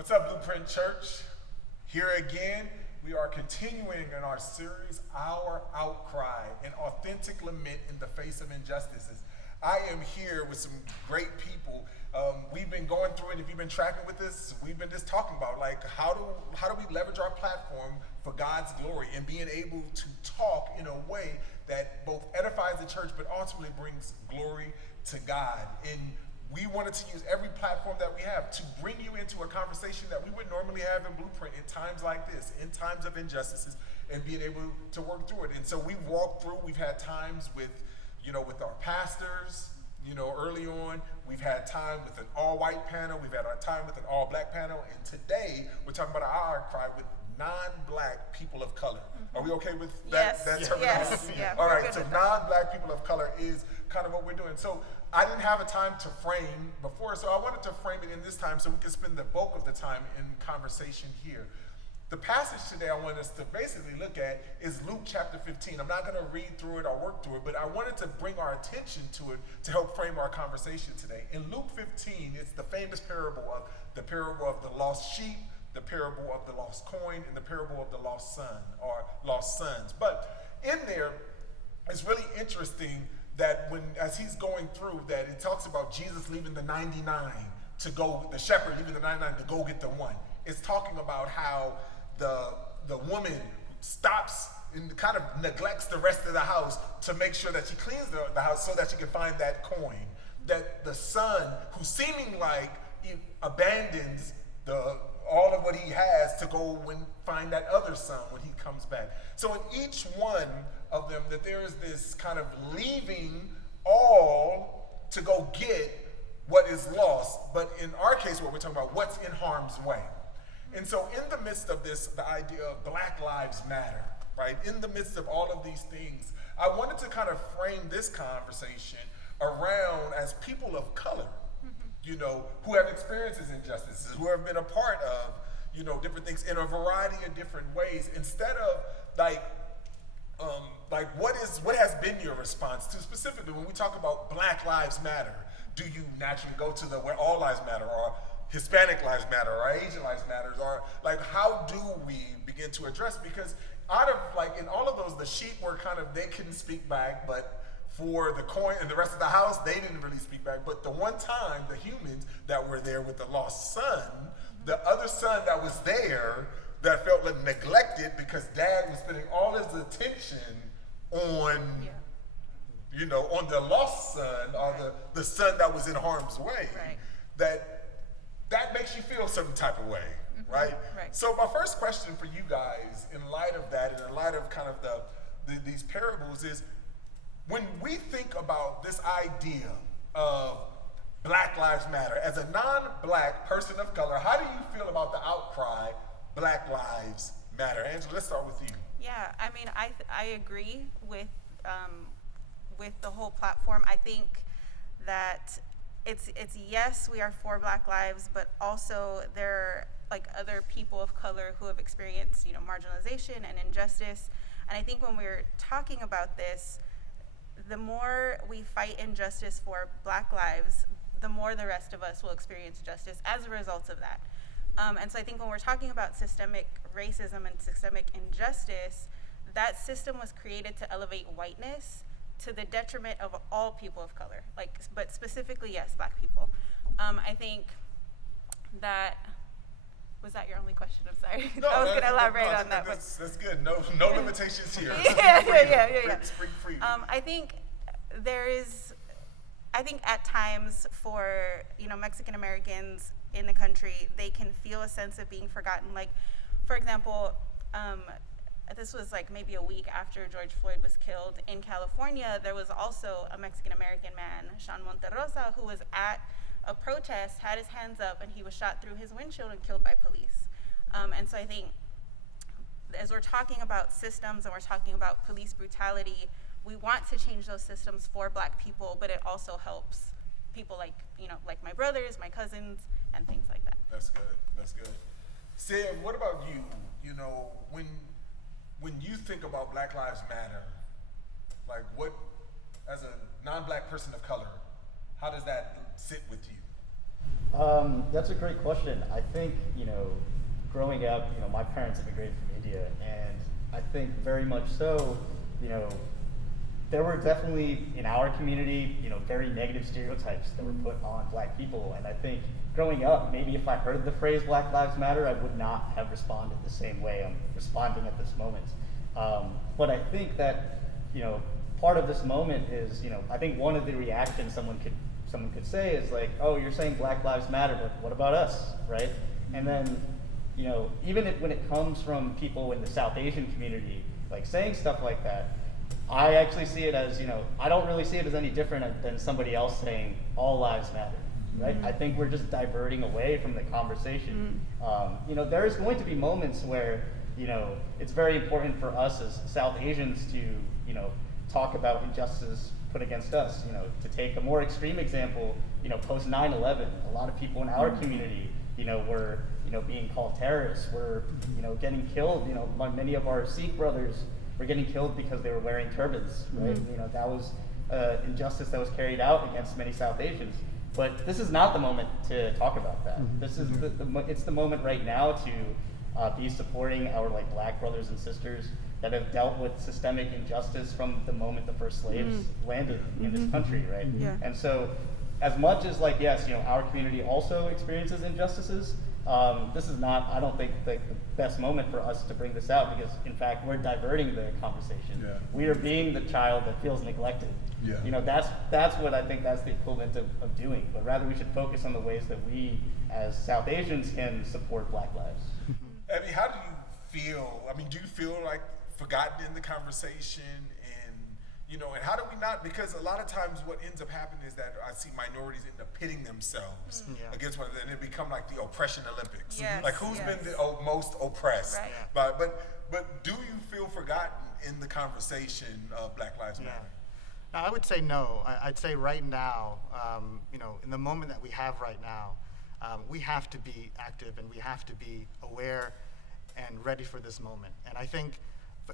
What's up, Blueprint Church? Here again, we are continuing in our series, Our Outcry, an authentic lament in the face of injustices. I am here with some great people. We've been going through it. If you've been tracking with this, we've been just talking about like how do we leverage our platform for God's glory and being able to talk in a way that both edifies the church but ultimately brings glory to God. And we wanted to use every platform that we have to bring you into a conversation that we would normally have in Blueprint in times like this, in times of injustices, and being able to work through it. And so we've walked through, we've had times with our pastors, early on. We've had time with an all-white panel. We've had our time with an all-black panel. And today, we're talking about our outcry with non-black people of color. Mm-hmm. Are we okay with that terminology? Yes. Yeah, all right, so non-black people of color is kind of what we're doing. So I didn't have a time to frame before, so I wanted to frame it in this time so we can spend the bulk of the time in conversation here. The passage today I want us to basically look at is Luke chapter 15. I'm not going to read through it or work through it, but I wanted to bring our attention to it to help frame our conversation today. In Luke 15, it's the famous parable of the lost sheep, the parable of the lost coin, and the parable of the lost son or lost sons. But in there, it's really interesting that as he's going through that, it talks about Jesus leaving the 99 to go, the shepherd leaving the 99 to go get the one. It's talking about how the woman stops and kind of neglects the rest of the house to make sure that she cleans the house so that she can find that coin. That the son, who seeming like he abandons all of what he has to go and find that other son when he comes back. So in each one of them, that there is this kind of leaving all to go get what is lost. But in our case, what we're talking about, what's in harm's way. And so in the midst of this, the idea of Black Lives Matter, right? In the midst of all of these things, I wanted to kind of frame this conversation around as people of color, who have experienced injustices, who have been a part of, different things in a variety of different ways, instead of what has been your response to, specifically when we talk about Black Lives Matter? Do you naturally go to where all lives matter, or Hispanic lives matter, or Asian lives matter, or how do we begin to address? Because out of in all of those, the sheep were they couldn't speak back, but for the coin and the rest of the house, they didn't really speak back. But the one time, the humans that were there with the lost son, the other son that was there that felt neglected because dad was spending all his attention on, on the lost son, or the son that was in harm's way, that makes you feel a certain type of way, right? So my first question for you guys, in light of that, and in light of kind of these parables, is when we think about this idea of Black Lives Matter, as a non-black person of color, how do you feel about the outcry, Black Lives Matter? Angela, let's start with you. Yeah, I mean, I agree with the whole platform. I think that it's yes, we are for Black lives, but also there are other people of color who have experienced marginalization and injustice. And I think when we're talking about this, the more we fight injustice for Black lives, the more the rest of us will experience justice as a result of that. And so I think when we're talking about systemic racism and systemic injustice, that system was created to elevate whiteness to the detriment of all people of color, but specifically, yes, Black people. I think that, was that your only question? I'm sorry. No, I was going to elaborate on that. That's good. No limitations here. Yeah. Free. I think at times for, Mexican Americans in the country, they can feel a sense of being forgotten. For example, this was maybe a week after George Floyd was killed in California. There was also a Mexican American man, Sean Monterrosa, who was at a protest, had his hands up, and he was shot through his windshield and killed by police. And so I think as we're talking about systems and we're talking about police brutality, we want to change those systems for Black people, but it also helps people like my brothers, my cousins, and things like that. That's good. Sid, what about you? When you think about Black Lives Matter, what, as a non-black person of color, how does that sit with you? That's a great question. I think, growing up, my parents immigrated from India, and I think very much so, you know, there were definitely in our community, very negative stereotypes that were put on Black people, and I think growing up, maybe if I heard the phrase Black Lives Matter, I would not have responded the same way I'm responding at this moment. But I think that, part of this moment is, I think one of the reactions someone could say is like, oh, you're saying Black Lives Matter, but what about us, right? And then, even when it comes from people in the South Asian community, like saying stuff like that, I actually see it as, I don't really see it as any different than somebody else saying all lives matter, right? I think we're just diverting away from the conversation. There's going to be moments where, it's very important for us as South Asians to, talk about injustices put against us. To take a more extreme example, post 9/11, a lot of people in our community, were, being called terrorists, were, getting killed. Many of our Sikh brothers were getting killed because they were wearing turbans, right? That was injustice that was carried out against many South Asians. But this is not the moment to talk about that. This is it's the moment right now to be supporting our Black brothers and sisters that have dealt with systemic injustice from the moment the first slaves landed in this country, right? And so, as much as yes, our community also experiences injustices, this is not, I don't think, the best moment for us to bring this out, because in fact we're diverting the conversation. We are being the child that feels neglected. That's what I think that's the equivalent of doing. But rather we should focus on the ways that we as South Asians can support Black lives. Abby, how do you feel? I mean, do you feel like forgotten in the conversation? And how do we not? Because a lot of times what ends up happening is that I see minorities end up pitting themselves against one another, and it become like the oppression Olympics. Like who's been the most oppressed? But do you feel forgotten in the conversation of Black Lives Matter? No, I would say no. I'd say right now, in the moment that we have right now, we have to be active and we have to be aware and ready for this moment. And I think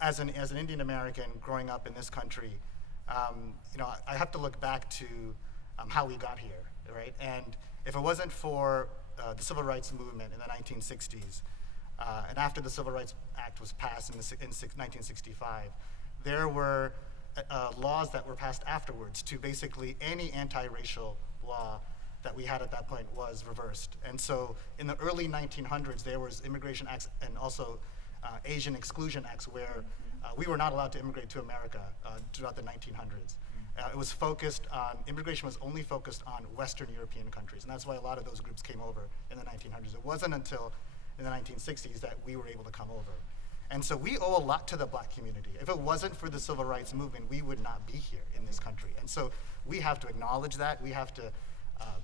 as an Indian American growing up in this country, I have to look back to how we got here, right? And if it wasn't for the Civil Rights Movement in the 1960s, and after the Civil Rights Act was passed in 1965, there were laws that were passed afterwards to basically any anti-racial law that we had at that point was reversed. And so in the early 1900s, there was immigration acts and also Asian exclusion acts where we were not allowed to immigrate to America throughout the 1900s. It was focused on, immigration was only focused on Western European countries, and that's why a lot of those groups came over in the 1900s. It wasn't until in the 1960s that we were able to come over. And so we owe a lot to the Black community. If it wasn't for the Civil Rights Movement, we would not be here in this country. And so we have to acknowledge that, we have to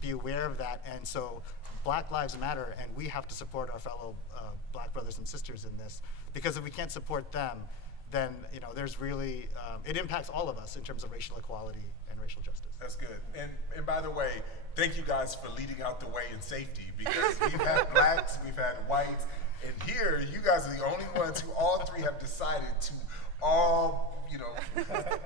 be aware of that, and so Black Lives Matter, and we have to support our fellow Black brothers and sisters in this, because if we can't support them, then there's really, it impacts all of us in terms of racial equality and racial justice. That's good. And by the way, thank you guys for leading out the way in safety, because we've had Blacks, we've had whites, and here you guys are the only ones who all three have decided to all,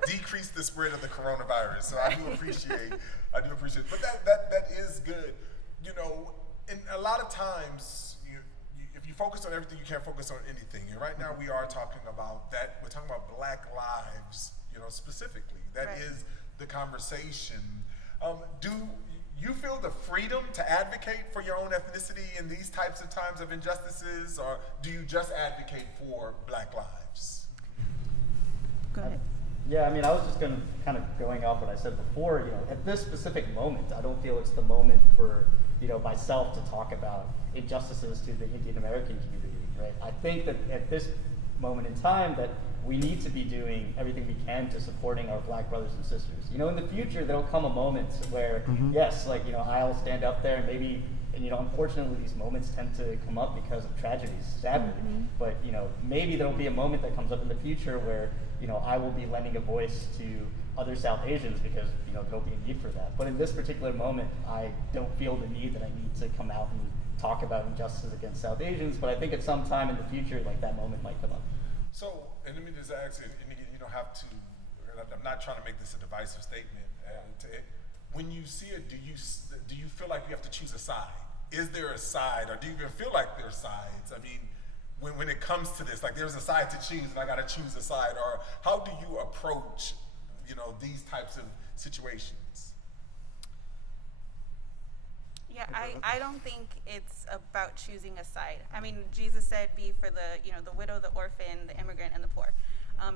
decrease the spread of the coronavirus. So I do appreciate. But that is good. And a lot of times, if you focus on everything, you can't focus on anything. And right now, we are talking about that. We're talking about Black lives, specifically. That is the conversation. Do you feel the freedom to advocate for your own ethnicity in these types of times of injustices, or do you just advocate for Black lives? Go ahead. Yeah, I was just going to kind of going off what I said before, at this specific moment, I don't feel it's the moment for, myself to talk about injustices to the Indian American community, right? I think that at this moment in time that we need to be doing everything we can to supporting our Black brothers and sisters. In the future, there'll come a moment where, yes, I'll stand up there and maybe, unfortunately these moments tend to come up because of tragedies, sadly. But, maybe there'll be a moment that comes up in the future where, I will be lending a voice to other South Asians because, there'll be a need for that. But in this particular moment, I don't feel the need that I need to come out and talk about injustices against South Asians, but I think at some time in the future, that moment might come up. So, and let me just ask you, and again, you don't have to, I'm not trying to make this a divisive statement. when you see it, do you feel like you have to choose a side? Is there a side, or do you even feel like there's sides? I mean, when it comes to this, like there's a side to choose and I gotta choose a side, or how do you approach, these types of situations? Yeah, I don't think it's about choosing a side. I mean, Jesus said, "Be for the widow, the orphan, the immigrant, and the poor."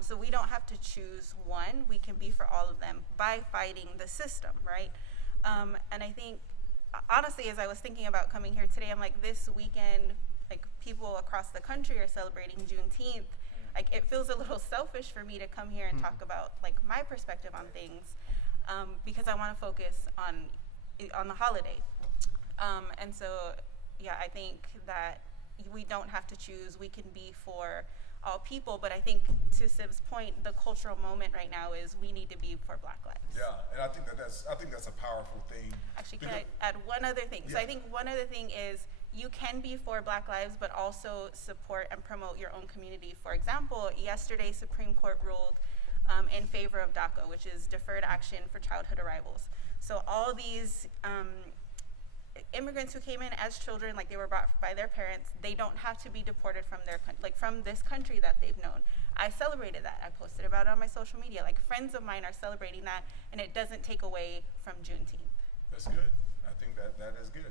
So we don't have to choose one. We can be for all of them by fighting the system, right? And I think, honestly, as I was thinking about coming here today, I'm like, this weekend, like people across the country are celebrating Juneteenth. Like it feels a little selfish for me to come here and talk about like my perspective on things, because I want to focus on the holiday. And so, yeah, I think that we don't have to choose. We can be for all people, but I think to Siv's point, the cultural moment right now is we need to be for Black lives. Yeah, and I think that's a powerful thing. Actually, can I add one other thing? Yeah. So I think one other thing is you can be for Black lives, but also support and promote your own community. For example, yesterday Supreme Court ruled in favor of DACA, which is Deferred Action for Childhood Arrivals. So all these immigrants who came in as children, like they were brought by their parents, they don't have to be deported from from this country that they've known. I celebrated that. I posted about it on my social media. Like friends of mine are celebrating that, and it doesn't take away from Juneteenth. That's good. I think that is good,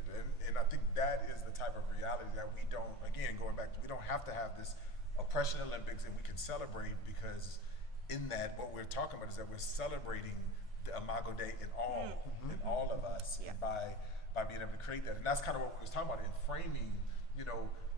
and I think that is the type of reality that we don't. Again, going back, we don't have to have this oppression Olympics, and we can celebrate because in that what we're talking about is that we're celebrating the Imago Dei in all of us, Yeah. and by being able to create that. And that's kind of what we was talking about in framing,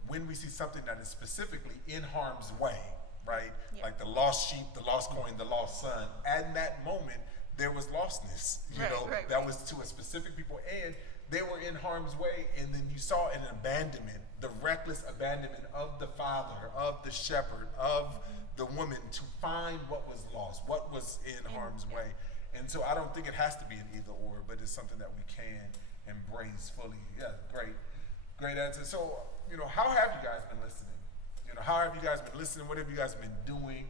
when we see something that is specifically in harm's way, right? Yeah. Like the lost sheep, the lost coin, the lost son. At that moment, there was lostness, Right. that was to a specific people, and they were in harm's way. And then you saw an abandonment, the reckless abandonment of the father, of the shepherd, of the woman to find what was lost, what was in harm's way. And so I don't think it has to be an either or, but it's something that we can embrace fully. Yeah, great answer. So, how have you guys been listening? How have you guys been listening? What have you guys been doing,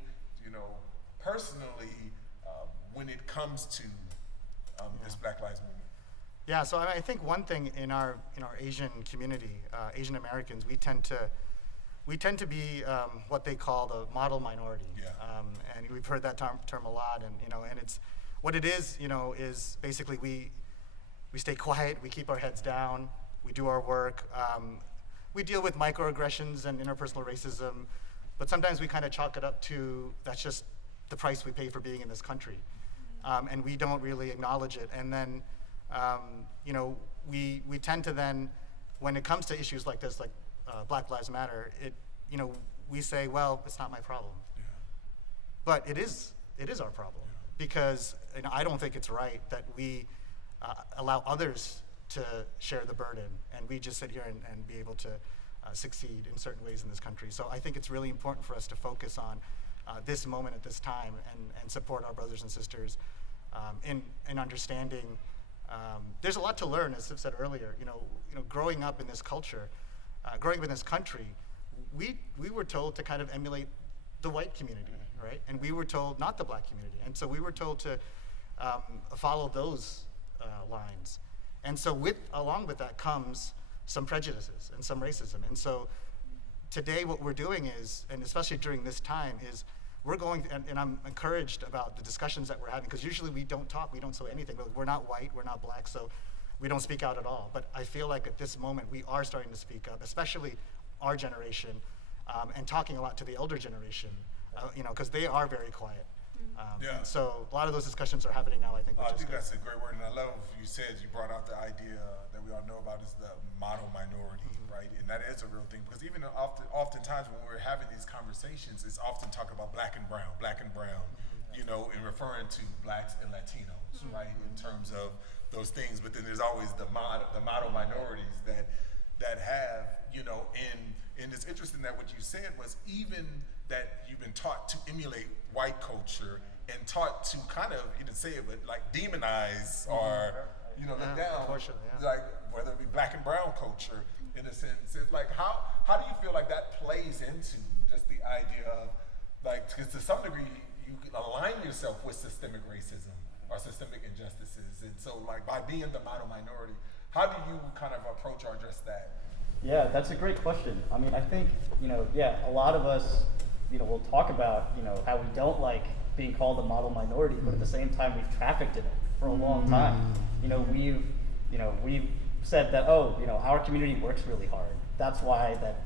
personally, when it comes to this Black Lives Movement? Yeah, so I think one thing in our Asian community, Asian Americans, we tend to be what they call the model minority. Yeah. And we've heard that term a lot, and it's what it is basically we stay quiet, we keep our heads down, we do our work, we deal with microaggressions and interpersonal racism, but sometimes we kind of chalk it up to that's just the price we pay for being in this country, and we don't really acknowledge it. And then, we tend to then, when it comes to issues like this, like Black Lives Matter, we say, well, it's not my problem, Yeah. but it is our problem, because I don't think it's right that we allow others to share the burden, and we just sit here and be able to succeed in certain ways in this country. So I think it's really important for us to focus on this moment at this time and support our brothers and sisters in understanding. There's a lot to learn, as Siv said earlier. Growing up in this culture, growing up in this country, we were told to kind of emulate the white community, right? And we were told not the Black community, and so we were told to follow those lines. And so along with that comes some prejudices and some racism. And so today what we're doing is, and especially during this time, is we're going, and I'm encouraged about the discussions that we're having, because usually we don't talk, we don't say anything. We're not white, we're not Black, so we don't speak out at all. But I feel like at this moment we are starting to speak up, especially our generation, and talking a lot to the elder generation, because they are very quiet. Yeah. And so a lot of those discussions are happening now, I think, which I is think good. that's a great word, and I love you brought out the idea that we all know about is the model minority, right? And that is a real thing, because even oftentimes when we're having these conversations, it's often talking about black and brown, and referring to Blacks and Latinos, right? In terms of those things, but then there's always the model minorities that have, and it's interesting that what you said was even that you've been taught to emulate white culture and taught to kind of, you didn't say it, but like demonize or, look down, unfortunately, yeah. like whether it be Black and brown culture in a sense. It's like, how do you feel like that plays into just the idea of, like, because to some degree you can align yourself with systemic racism, are systemic injustices. And so, like, by being the model minority, how do you kind of approach or address that? Yeah, that's a great question. I mean, I think, a lot of us, will talk about, how we don't like being called a model minority, but at the same time, we've trafficked in it for a long time. We've said that, our community works really hard. That's why that,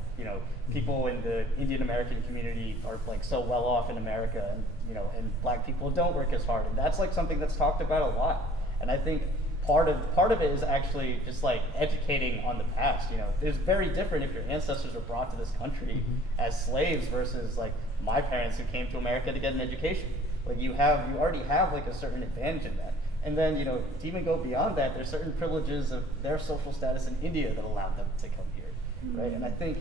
people in the Indian American community are like so well off in America, and Black people don't work as hard. And that's like something that's talked about a lot. And I think part of it is actually just like educating on the past. It's very different if your ancestors were brought to this country as slaves versus like my parents who came to America to get an education. Like you already have like a certain advantage in that. And then, to even go beyond that, there's certain privileges of their social status in India that allowed them to come here, right? And I think,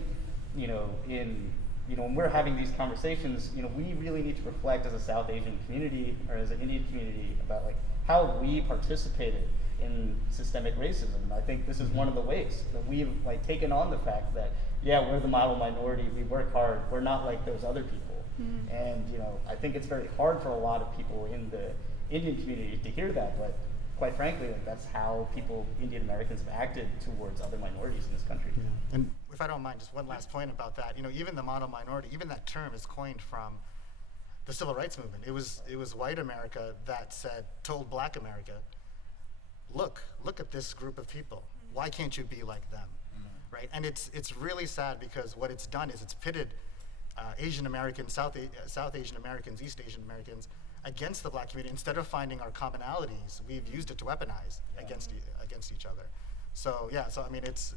when we're having these conversations, we really need to reflect as a South Asian community or as an Indian community about like how we participated in systemic racism. And I think this is one of the ways that we've like taken on the fact that, yeah, we're the model minority, we work hard, we're not like those other people. And, I think it's very hard for a lot of people in the Indian community to hear that, but quite frankly, like that's how Indian Americans have acted towards other minorities in this country. Yeah. And if I don't mind, just one last point about that. Even the model minority, even that term is coined from the civil rights movement. It was white America that told Black America, look at this group of people. Why can't you be like them, right? And it's really sad because what it's done is it's pitted Asian Americans, South Asian Americans, East Asian Americans against the Black community. Instead of finding our commonalities, we've used it to weaponize against each other. So I mean, it's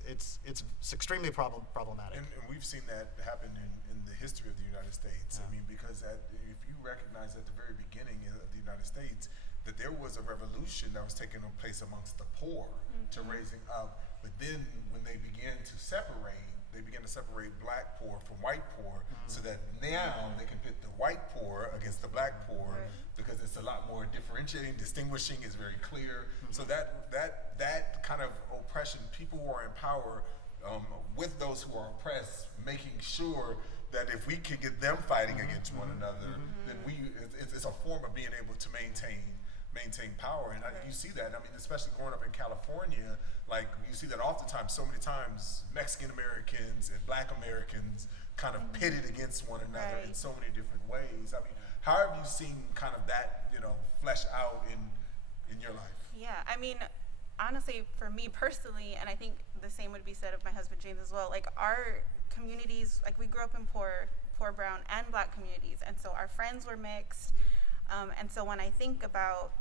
extremely problematic. And we've seen that happen in the history of the United States. I mean, because if you recognize at the very beginning of the United States that there was a revolution that was taking place amongst the poor to raising up, but then when they began to separate Black poor from white poor, so that now they can pit the white poor against the Black poor, because it's a lot more differentiating, distinguishing is very clear. So that kind of oppression, people who are in power with those who are oppressed, making sure that if we can get them fighting against one another, then it's a form of being able to maintain power. And you see that, I mean, especially growing up in California, like you see that oftentimes, so many times, Mexican Americans and Black Americans kind of pitted against one another in so many different ways. I mean, how have you seen kind of that, flesh out in your life? Yeah, I mean, honestly, for me personally, and I think the same would be said of my husband James as well, like our communities, like we grew up in poor brown and Black communities, and so our friends were mixed. And so when I think about,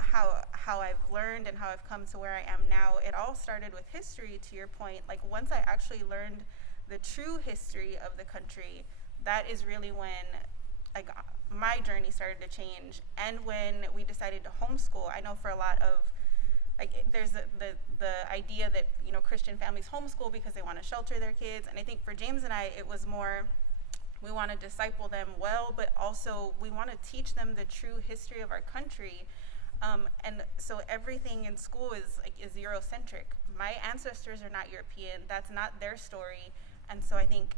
how I've learned and how I've come to where I am now, it all started with history, to your point. Like once I actually learned the true history of the country, that is really when like my journey started to change. And when we decided to homeschool, I know for a lot of, like there's the idea that, Christian families homeschool because they want to shelter their kids. And I think for James and I, it was more, we want to disciple them well, but also we want to teach them the true history of our country. And so everything in school is Eurocentric. My ancestors are not European. That's not their story. And so I think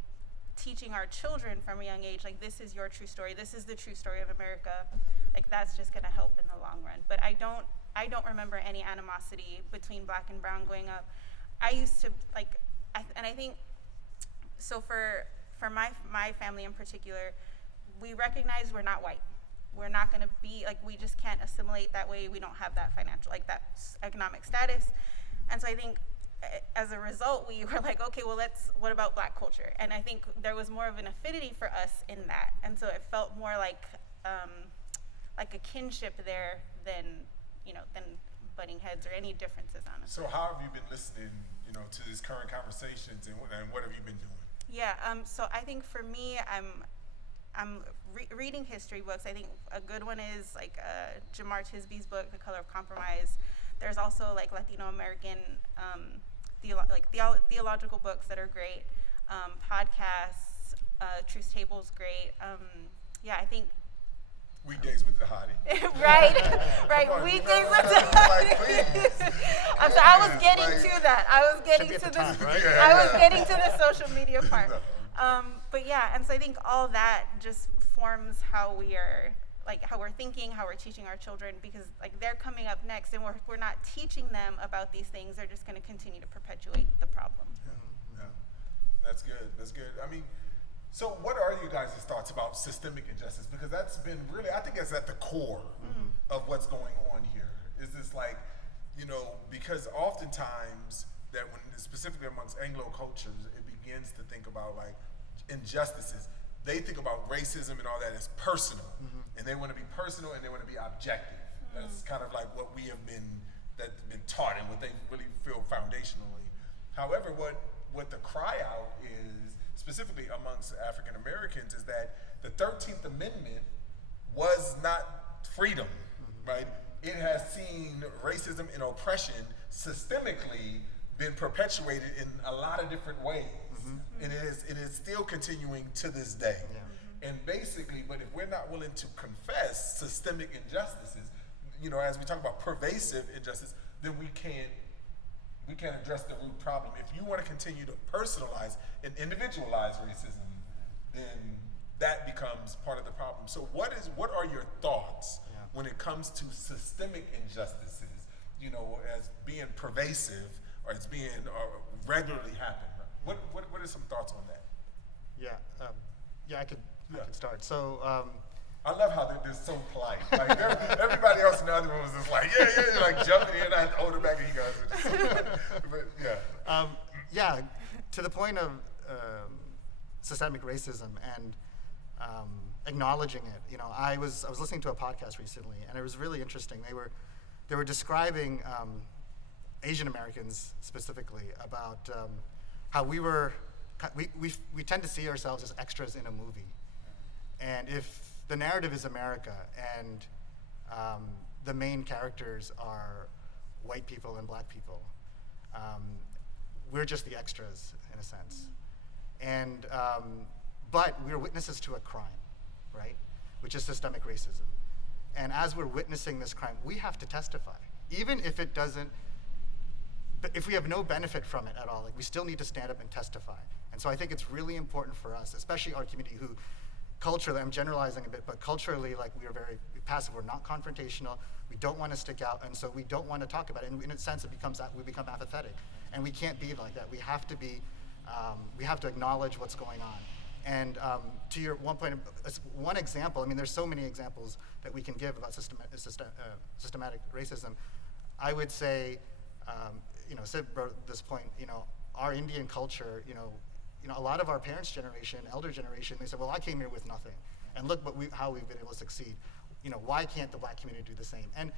teaching our children from a young age, like this is your true story. This is the true story of America. Like that's just going to help in the long run. But I don't remember any animosity between Black and brown growing up. I used to and I think so for my family in particular, we recognize we're not white. We're not going to be, we just can't assimilate that way. We don't have that financial, that economic status. And so I think as a result, we were like, okay, well, what about Black culture? And I think there was more of an affinity for us in that. And so it felt more like a kinship there than butting heads or any differences, honestly. So how have you been listening, to these current conversations, and what have you been doing? Yeah, so I think for me, I'm reading history books. I think a good one is Jamar Tisby's book, The Color of Compromise. There's also Latino American theological books that are great. Podcasts, Truth Table's great. Yeah, I think. Weekdays with the hottie. right. Weekdays with the hottie. I'm sorry, I was getting to that. I was getting to the social media part. But yeah, and so I think all that just forms how we are like how we're thinking, how we're teaching our children, because like they're coming up next and we're not teaching them about these things, they're just going to continue to perpetuate the problem. Yeah. That's good. That's good. I mean, so what are you guys' thoughts about systemic injustice? Because that's been really, I think it's at the core of what's going on here. Is this like, you know, because oftentimes that when, specifically amongst Anglo cultures, it begins to think about like injustices. They think about racism and all that as personal, and they want to be personal and they want to be objective. That's kind of like what we have been taught and what they really feel foundationally. However, what the cry out is, specifically amongst African Americans, is that the 13th Amendment was not freedom, right? It has seen racism and oppression systemically been perpetuated in a lot of different ways. And it is still continuing to this day. And basically, but if we're not willing to confess systemic injustices, you know, as we talk about pervasive injustice, then we can't address the root problem. If you want to continue to personalize and individualize racism, then that becomes part of the problem. So what are your thoughts when it comes to systemic injustices, you know, as being pervasive or as being regularly happening? What are some thoughts on that? I could start. So, I love how they're so polite. Like everybody else in the other room was just like, yeah, like jumping in. I had to hold it back, and you guys are just so funny. But yeah. To the point of systemic racism and acknowledging it. You know, I was listening to a podcast recently, and it was really interesting. They were describing Asian Americans specifically about how we tend to see ourselves as extras in a movie, and if the narrative is America and the main characters are white people and black people, we're just the extras in a sense, and but we're witnesses to a crime, right, which is systemic racism, and as we're witnessing this crime, we have to testify, even if it doesn't. But if we have no benefit from it at all, like we still need to stand up and testify. And so I think it's really important for us, especially our community who culturally, I'm generalizing a bit, but culturally, like we are very passive, we're not confrontational, we don't want to stick out, and so we don't want to talk about it. And in a sense, we become apathetic. And we can't be like that. We have to be, we have to acknowledge what's going on. And to your one point, one example, I mean, there's so many examples that we can give about systematic racism. I would say, you know, Sid brought this point, you know, our Indian culture, you know, a lot of our parents' generation, elder generation, they said, well, I came here with nothing, and look how we've been able to succeed. You know, why can't the black community do the same? And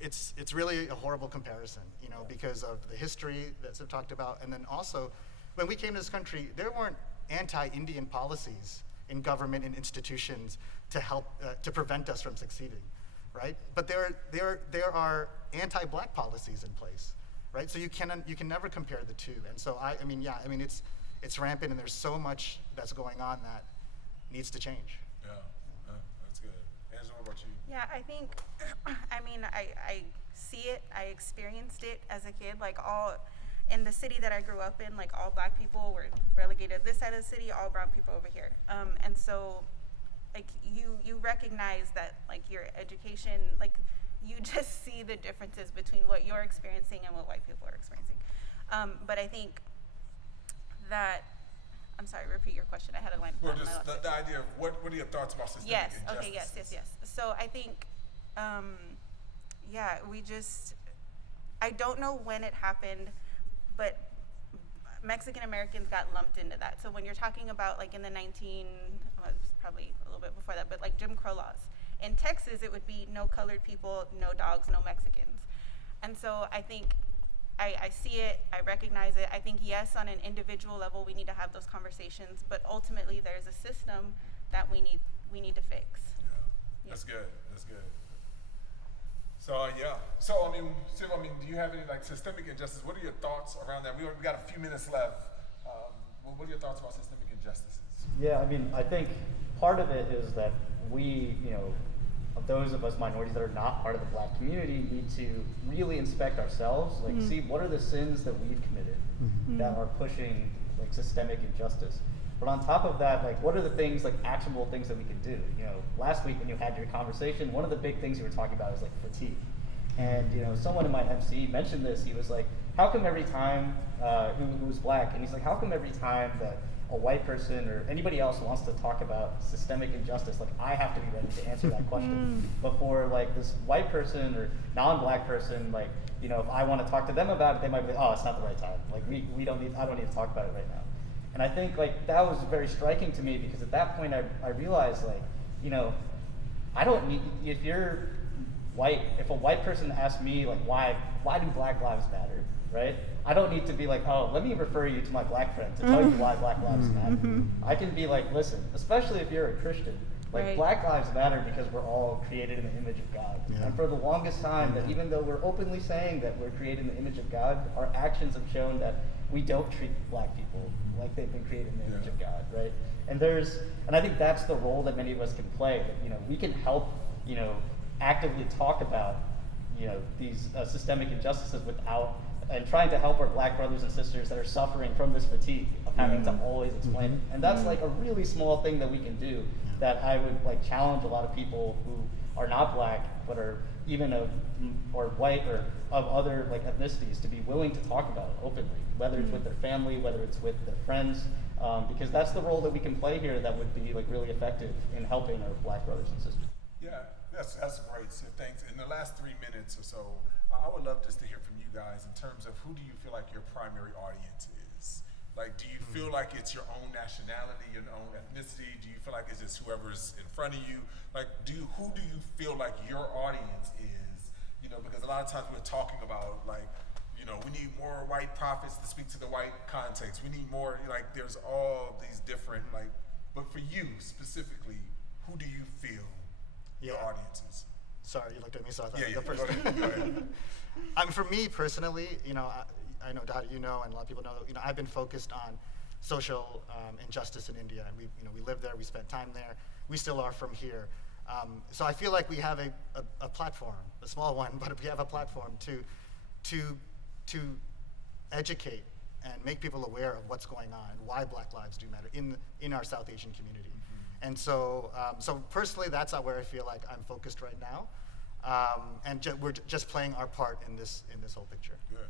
it's really a horrible comparison, you know, because of the history that Sid talked about, and then also, when we came to this country, there weren't anti-Indian policies in government and institutions to help, to prevent us from succeeding, right? But there are anti-black policies in place. Right, so you can never compare the two, and so I mean, it's rampant, and there's so much that's going on that needs to change. Yeah, that's good. Angela, what about you? Yeah, I think, I mean, I see it, I experienced it as a kid, like in the city that I grew up in, like all black people were relegated this side of the city, all brown people over here, and so, like you recognize that, like your education, like. You just see the differences between what you're experiencing and what white people are experiencing. But I think that, I'm sorry, repeat your question. I had a line. Well, just the idea of what are your thoughts about systemic injustices? Yes. So I think, I don't know when it happened, but Mexican Americans got lumped into that. So when you're talking about like in the probably a little bit before that, but like Jim Crow laws. In Texas, it would be no colored people, no dogs, no Mexicans. And so I think I see it, I recognize it. I think, yes, on an individual level, we need to have those conversations, but ultimately there's a system that we need to fix. Yeah, that's good. So, So, I mean, Sid, do you have any, like, systemic injustice? What are your thoughts around that? We got a few minutes left. What are your thoughts about systemic injustices? Yeah, I mean, I think part of it is that we, you know, those of us minorities that are not part of the black community need to really inspect ourselves, like see what are the sins that we've committed that are pushing like systemic injustice. But on top of that, like, what are the things, like, actionable things that we can do? You know, last week when you had your conversation, one of the big things you were talking about is like fatigue. And, you know, someone in my MC mentioned this. He was like, how come every time, who was black, and he's like, how come every time that a white person or anybody else wants to talk about systemic injustice, like, I have to be ready to answer that question before, like, this white person or non-black person, like, you know, if I want to talk to them about it, they might be, oh, it's not the right time. Like, I don't need to talk about it right now. And I think, like, that was very striking to me, because at that point I realized, like, you know, I don't need, if you're white, if a white person asks me, like, why do Black Lives matter, right? I don't need to be like, oh, let me refer you to my black friend to tell you why Black Lives matter. I can be like, listen, especially if you're a Christian, like, Right. Black Lives matter because we're all created in the image of God. Yeah. And for the longest time, that even though we're openly saying that we're created in the image of God, our actions have shown that we don't treat black people like they've been created in the image of God, right? And I think that's the role that many of us can play, that, you know, we can help, you know, actively talk about, you know, these systemic injustices and trying to help our black brothers and sisters that are suffering from this fatigue of having to always explain it. And that's like a really small thing that we can do, that I would like challenge a lot of people who are not black, but are even or white or of other like ethnicities, to be willing to talk about it openly, whether it's with their family, whether it's with their friends, because that's the role that we can play here that would be like really effective in helping our black brothers and sisters. Yeah, that's great. So thanks. In the last 3 minutes or so, I would love just to hear from you guys in terms of, who do you feel like your primary audience is? Like, do you feel like it's your own nationality, your own ethnicity? Do you feel like it's just whoever's in front of you? Like, who do you feel like your audience is? You know, because a lot of times we're talking about, like, you know, we need more white prophets to speak to the white context. We need more, like, there's all these different, like, but for you specifically, who do you feel your Yeah. audience is? Sorry, you looked at me, so I thought Yeah, I'd yeah. go first. Go ahead. I mean, for me personally, you know, I know Dad, you know, and a lot of people know, you know, I've been focused on social injustice in India, and we live there, we spent time there, we still are from here. So I feel like we have a platform, a small one, but we have a platform to educate and make people aware of what's going on and why Black lives do matter in our South Asian community. And so, so personally, that's where I feel like I'm focused right now, and we're just playing our part in this whole picture. Good.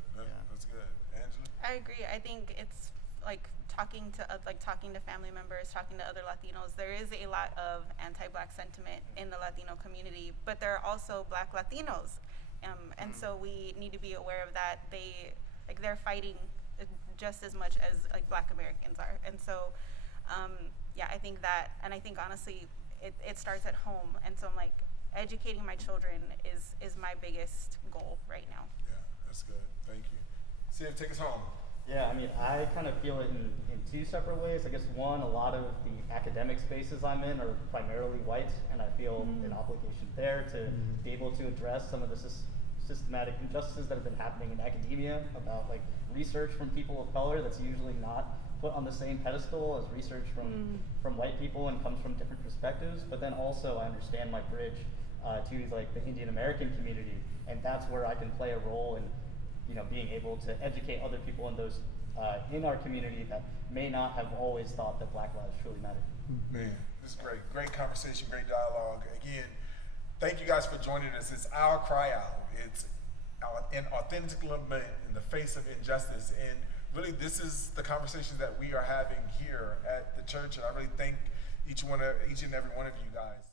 That's good. Angela? I agree. I think it's like talking to family members, talking to other Latinos. There is a lot of anti-Black sentiment in the Latino community, but there are also Black Latinos, and so we need to be aware of that. They're fighting just as much as like Black Americans are, and so yeah, I think that, and I think honestly, it starts at home, and so I'm like, educating my children is my biggest goal right now. Yeah, that's good. Thank you. Siv, take us home. Yeah, I mean, I kind of feel it in two separate ways. I guess one, a lot of the academic spaces I'm in are primarily white, and I feel an obligation there to be able to address some of the systematic injustices that have been happening in academia, about like research from people of color that's usually not put on the same pedestal as research from white people and comes from different perspectives. But then also I understand my bridge to like the Indian American community, and that's where I can play a role in, you know, being able to educate other people in those in our community that may not have always thought that Black lives truly mattered. Man, this is great. Great conversation, great dialogue. Again, thank you guys for joining us. It's our cry out. It's an authentic lament in the face of injustice. And really, this is the conversation that we are having here at the church. And I really thank each and every one of you guys.